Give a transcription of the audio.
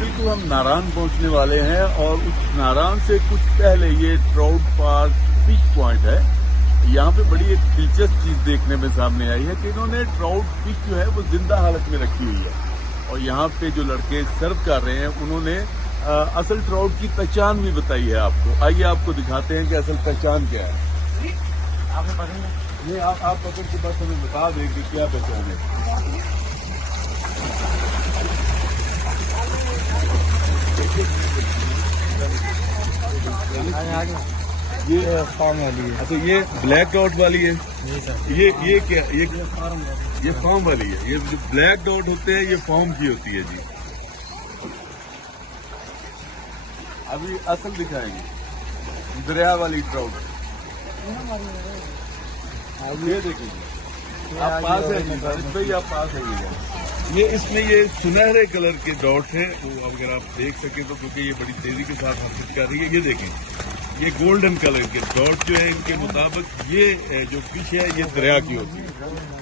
बिल्कुल हम नारायण पहुंचने वाले हैं और उस नारायण से कुछ पहले ये ट्राउट पार्क फिश पॉइंट है। यहाँ पे बड़ी एक दिलचस्प चीज देखने में सामने आई है कि इन्होंने ट्राउट फिश जो है वो जिंदा हालत में रखी हुई है और यहाँ पे जो लड़के सर्व कर रहे हैं उन्होंने असल ट्राउट की पहचान भी बताई है आपको। आइए आपको दिखाते हैं कि असल पहचान क्या है। आपको पता नहीं? ये आप पकड़ के बस हमें बता दें कि क्या पहचान है। ये फार्म वाली है। अच्छा, ये ब्लैक डॉट वाली है। जी सर। ये क्या ये फार्म ये फॉर्म वाली है। ये जो ब्लैक डॉट होते हैं ये फॉर्म की होती है जी। अभी असल दिखाएंगे दरिया वाली ट्राउट। ये देखिए आप पास है भाई, आप पास है। ये इसमें ये सुनहरे कलर के डॉट हैं, वो अगर आप देख सकें तो, क्योंकि ये बड़ी तेजी के साथ हरकत कर रही है। ये देखें, ये गोल्डन कलर के डॉट जो है इनके मुताबिक ये जो फिश है ये दरिया की होती है।